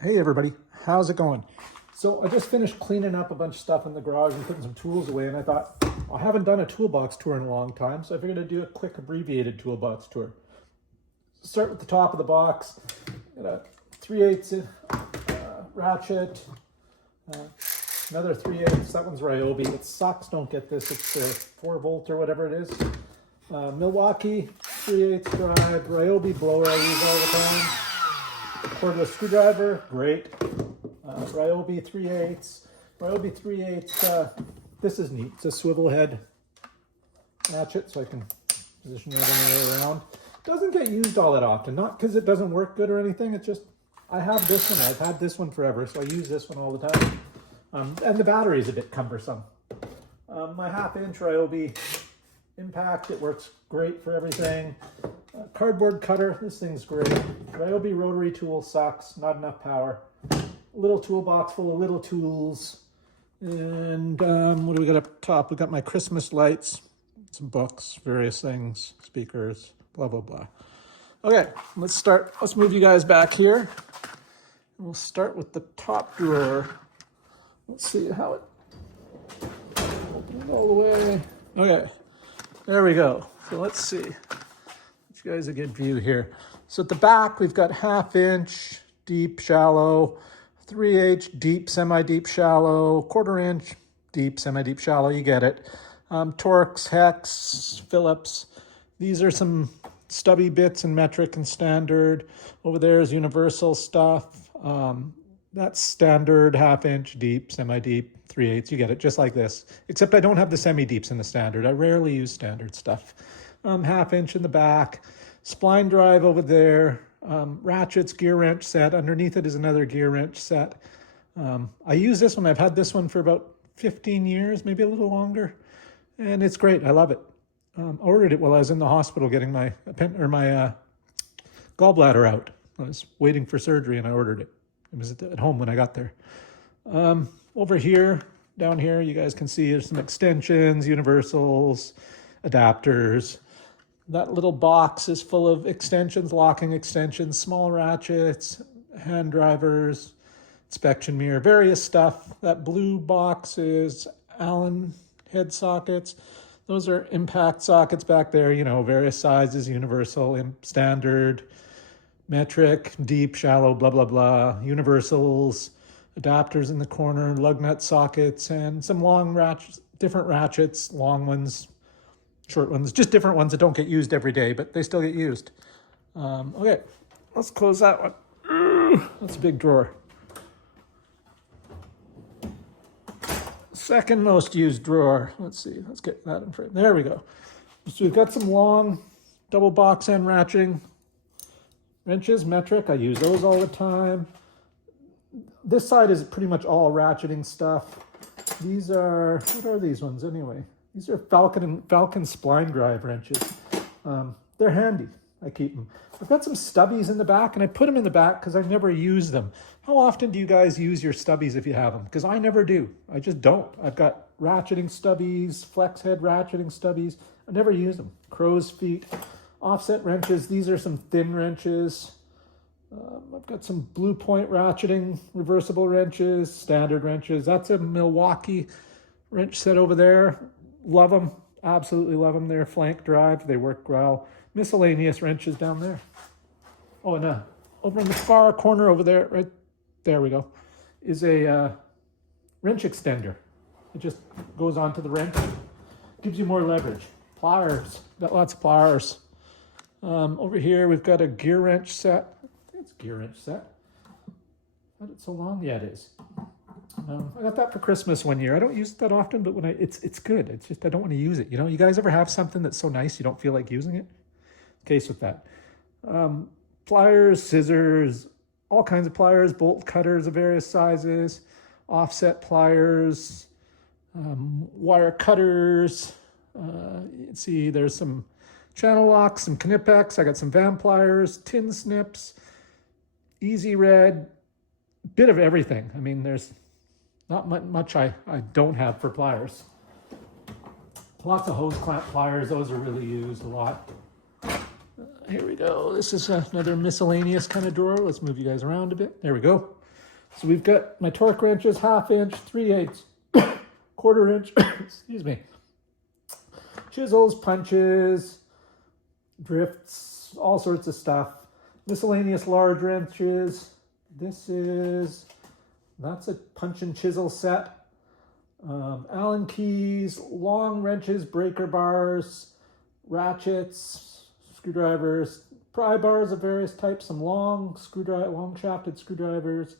Hey everybody, how's it going? So I just finished cleaning up a bunch of stuff in the garage and putting some tools away, and I thought, I haven't done a toolbox tour in a long time, so I figured I'd do a quick abbreviated toolbox tour. Start with the top of the box. Got a 3/8 Ratchet, another 3/8, that one's Ryobi. It sucks, don't get this, it's 4 volt or whatever it is. Milwaukee 3/8 drive, Ryobi blower I use all the time. Cordless screwdriver, great. Ryobi 3/8. Ryobi 3/8, this is neat. It's a swivel head ratchet, so I can position it any way around. Doesn't get used all that often, not because it doesn't work good or anything, it's just, I have this one, I've had this one forever, so I use this one all the time. And the battery is a bit cumbersome. My 1/2" Ryobi impact, it works great for everything. Cardboard cutter, this thing's great. Ryobi rotary tool sucks, not enough power. Little toolbox full of little tools. And what do we got up top? We got my Christmas lights, some books, various things, speakers, blah, blah, blah. Okay, let's start. Let's move you guys back here. We'll start with the top drawer. Let's see how it, open it all the way. Okay, there we go. So let's see. Give you guys a good view here. So at the back, we've got 1/2" deep, shallow, 3/8 deep, semi-deep, shallow, 1/4" deep, semi-deep, shallow, you get it. Torx, hex, Phillips. These are some stubby bits in metric and standard. Over there is universal stuff. That's standard, 1/2" deep, semi-deep, 3/8, you get it, just like this. Except I don't have the semi-deeps in the standard. I rarely use standard stuff. 1/2" in the back. Spline drive over there. Ratchets, gear wrench set. Underneath it is another gear wrench set. I use this one. I've had this one for about 15 years, maybe a little longer. And it's great. I love it. I ordered it while I was in the hospital getting my gallbladder out. I was waiting for surgery and I ordered it. It was at home when I got there. Over here, down here, you guys can see there's some extensions, universals, adapters. That little box is full of extensions, locking extensions, small ratchets, hand drivers, inspection mirror, various stuff. That blue box is Allen head sockets. Those are impact sockets back there, you know, various sizes, universal, standard, metric, deep, shallow, blah, blah, blah, universals, adapters in the corner, lug nut sockets, and some long ratchets, different ratchets, long ones, short ones, just different ones that don't get used every day, but they still get used. Okay, let's close that one. That's a big drawer. Second most used drawer. Let's see, let's get that in frame. There we go. So we've got some long double box end ratcheting wrenches, metric. I use those all the time. This side is pretty much all ratcheting stuff. These are, what are these ones anyway? These are Falcon spline drive wrenches. They're handy. I keep them. I've got some stubbies in the back, and I put them in the back because I've never used them. How often do you guys use your stubbies if you have them? Because I never do. I just don't. I've got ratcheting stubbies, flex head ratcheting stubbies. I never use them. Crow's feet, offset wrenches. These are some thin wrenches. I've got some Blue Point ratcheting, reversible wrenches, standard wrenches. That's a Milwaukee wrench set over there. Love them. Absolutely love them. They're flank drive. They work well. Miscellaneous wrenches down there. Oh, and over in the far corner over there, right there we go, is a wrench extender. It just goes onto the wrench. Gives you more leverage. Pliers. Got lots of pliers. Over here, we've got a gear wrench set. I think it's a gear wrench set. Had it so long? Yeah, it is. I got that for Christmas one year. I don't use it that often, but when it's good. It's just I don't want to use it. You know, you guys ever have something that's so nice you don't feel like using it? Case with that. Pliers, scissors, all kinds of pliers, bolt cutters of various sizes, offset pliers, wire cutters. Let's see, there's some channel locks, some Knipex. I got some Van pliers, tin snips, Easy Red, bit of everything. I mean, there's not much I don't have for pliers. Lots of hose clamp pliers. Those are really used a lot. Here we go. This is another miscellaneous kind of drawer. Let's move you guys around a bit. There we go. So we've got my torque wrenches, 1/2 inch, 3/8, 1/4 inch, excuse me, chisels, punches, drifts, all sorts of stuff. Miscellaneous large wrenches. That's a punch and chisel set. Allen keys, long wrenches, breaker bars, ratchets, screwdrivers, pry bars of various types, some long shafted screwdrivers,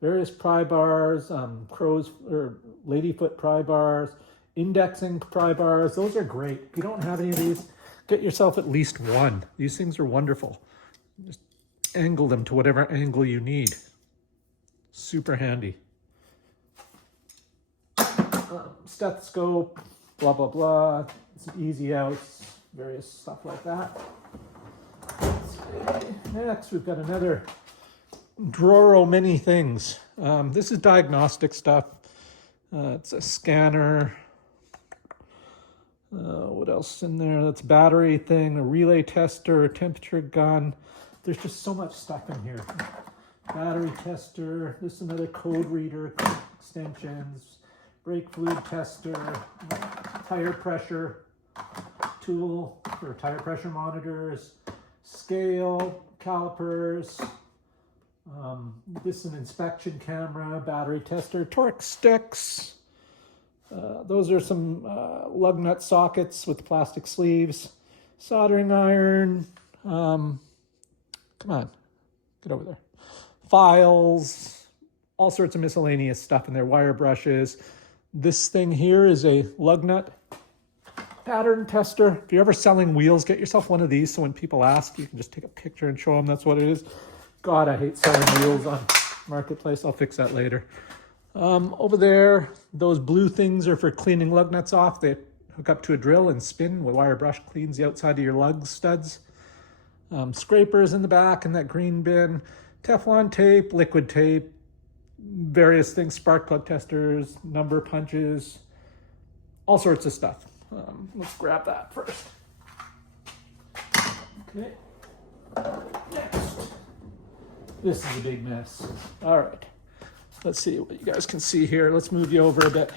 various pry bars, crow's or ladyfoot pry bars, indexing pry bars. Those are great. If you don't have any of these, get yourself at least one. These things are wonderful. Just angle them to whatever angle you need. Super handy. Stethoscope, blah, blah, blah. Some easy outs, various stuff like that. Let's see. Next, we've got another drawer of many things. This is diagnostic stuff. It's a scanner. What else in there? That's a battery thing, a relay tester, a temperature gun. There's just so much stuff in here. Battery tester. This is another code reader, extensions, brake fluid tester, tire pressure tool for tire pressure monitors, scale, calipers. This is an inspection camera, battery tester, torque sticks. Those are some lug nut sockets with plastic sleeves, soldering iron. Come on, get over there. Files, all sorts of miscellaneous stuff in there, wire brushes. This thing here is a lug nut pattern tester. If you're ever selling wheels, get yourself one of these so when people ask, you can just take a picture and show them that's what it is. God, I hate selling wheels on Marketplace. I'll fix that later. Over there, those blue things are for cleaning lug nuts off. They hook up to a drill and spin. The wire brush cleans the outside of your lug studs. Scrapers in the back in that green bin. Teflon tape, liquid tape, various things, spark plug testers, number punches, all sorts of stuff. Let's grab that first. Okay. Next. This is a big mess. All right. Let's see what you guys can see here. Let's move you over a bit.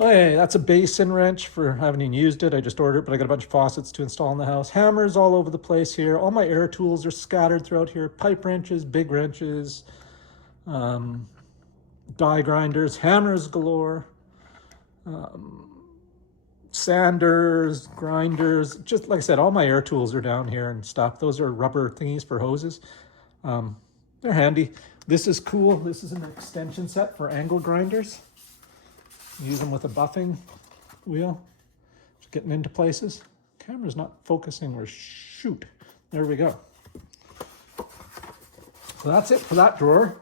Okay, that's a basin wrench for having even used it. I just ordered it, but I got a bunch of faucets to install in the house. Hammers all over the place here. All my air tools are scattered throughout here. Pipe wrenches, big wrenches, die grinders, hammers galore, sanders, grinders. Just like I said, all my air tools are down here and stuff. Those are rubber thingies for hoses. They're handy. This is cool. This is an extension set for angle grinders. Use them with a buffing wheel. Just getting into places. Camera's not focusing, or shoot. There we go. So that's it for that drawer.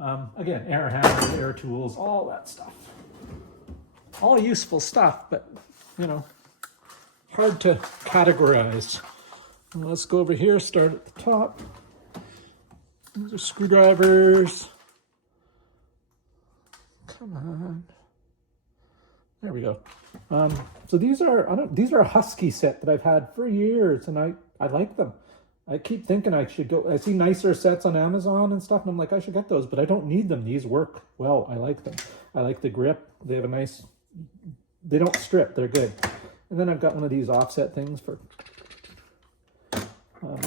Again, air hammers, air tools, all that stuff. All useful stuff, but, you know, hard to categorize. Let's go over here, start at the top. These are screwdrivers. Come on. There we go. So these are a Husky set that I've had for years, and I like them. I keep thinking I should go. I see nicer sets on Amazon and stuff, and I'm like, I should get those, but I don't need them. These work well. I like them. I like the grip. They have a nice. They don't strip. They're good. And then I've got one of these offset things for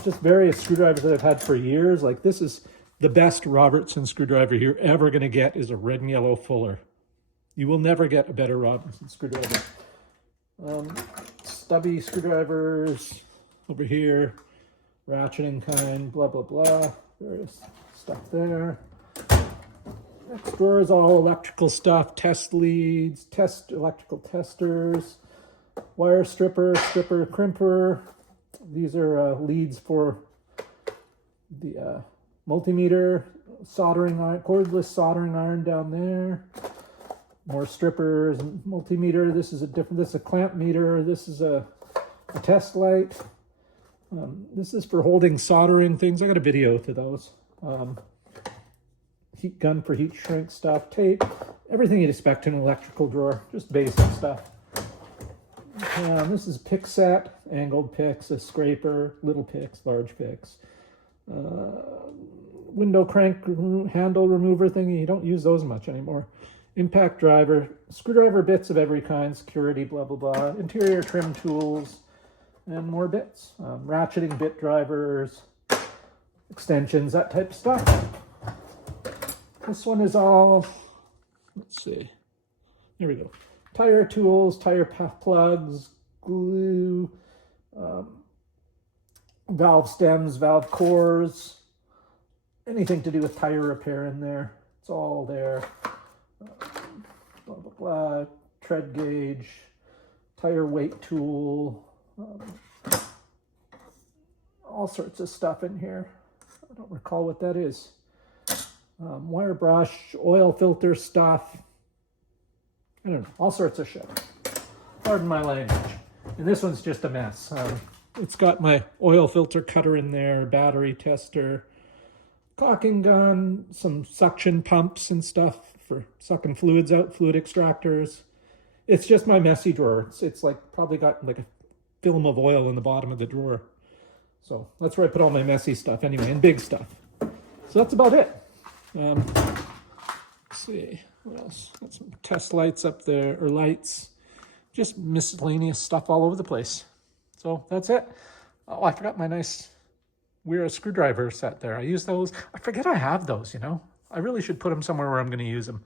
just various screwdrivers that I've had for years. Like this is the best Robertson screwdriver you're ever going to get is a red and yellow Fuller. You will never get a better Robertson screwdriver. Stubby screwdrivers over here, ratcheting kind, blah, blah, blah. Various stuff there. Next drawer is all electrical stuff, test leads, electrical testers, wire stripper, crimper. These are leads for the multimeter, soldering iron, cordless soldering iron down there. More strippers, multimeter. This is a clamp meter. This is a test light. This is for holding soldering things. I got a video to those. Heat gun for heat shrink stuff, tape, everything you'd expect in an electrical drawer, just basic stuff. This is pick set, angled picks, a scraper, little picks, large picks. window crank handle remover thingy. You don't use those much anymore. Impact driver, screwdriver bits of every kind, security, blah, blah, blah. Interior trim tools, and more bits. Ratcheting bit drivers, extensions, that type of stuff. This one is all, let's see, here we go. Tire tools, tire plugs, glue, valve stems, valve cores, anything to do with tire repair in there. It's all there. Blah, blah, blah. Tread gauge, tire weight tool, all sorts of stuff in here. I don't recall what that is. Wire brush, oil filter stuff. I don't know, all sorts of shit. Pardon my language. And this one's just a mess. It's got my oil filter cutter in there, battery tester, caulking gun, some suction pumps and stuff for sucking fluids out, fluid extractors. It's just my messy drawer. It's like probably got like a film of oil in the bottom of the drawer. So that's where I put all my messy stuff anyway, and big stuff. So that's about it. Let's see, what else? Got some test lights up there, or lights. Just miscellaneous stuff all over the place. So that's it. Oh, I forgot my nice weird screwdriver set there. I use those. I forget I have those, you know. I really should put them somewhere where I'm going to use them.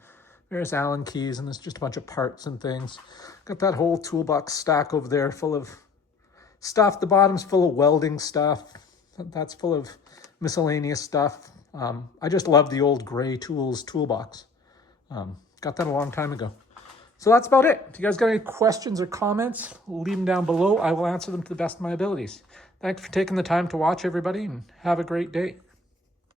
There's Allen keys, and there's just a bunch of parts and things. Got that whole toolbox stack over there full of stuff. The bottom's full of welding stuff. That's full of miscellaneous stuff. I just love the old gray toolbox. Got that a long time ago. So that's about it. If you guys got any questions or comments, leave them down below. I will answer them to the best of my abilities. Thanks for taking the time to watch, everybody, and have a great day.